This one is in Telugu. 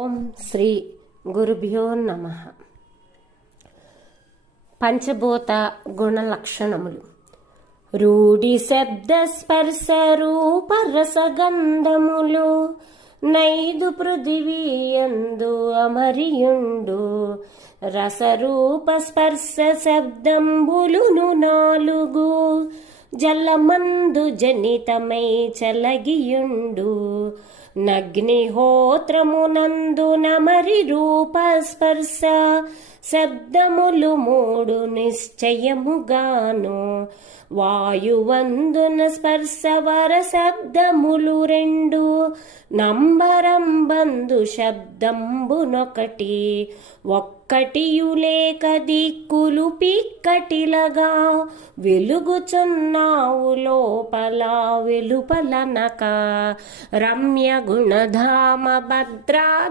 ఓం శ్రీ గురుభ్యో నమః. పంచభూత గుణలక్షణములు. రూఢి శబ్ద స్పర్శ రూప రసగంధములు నైదు పృథివీయందు అమరియుండు. రసరూప స్పర్శ శబ్దంబులును నాలుగు జలమందు జనితమై చలగియుండు. నగ్నిహోత్రమునందు నమరి రూప స్పర్శ శబ్దములు మూడు నిశ్చయముగాను. వాయువందున స్పర్శ వర శబ్దములు రెండు. నంబరంబందు శబ్దంబునొకటి. ఒక్కటియులేక దిక్కులు పిక్కటిలగా వెలుగుచున్నావు లోపల వెలుపలనక. రమ్య గుణధామ భద్రా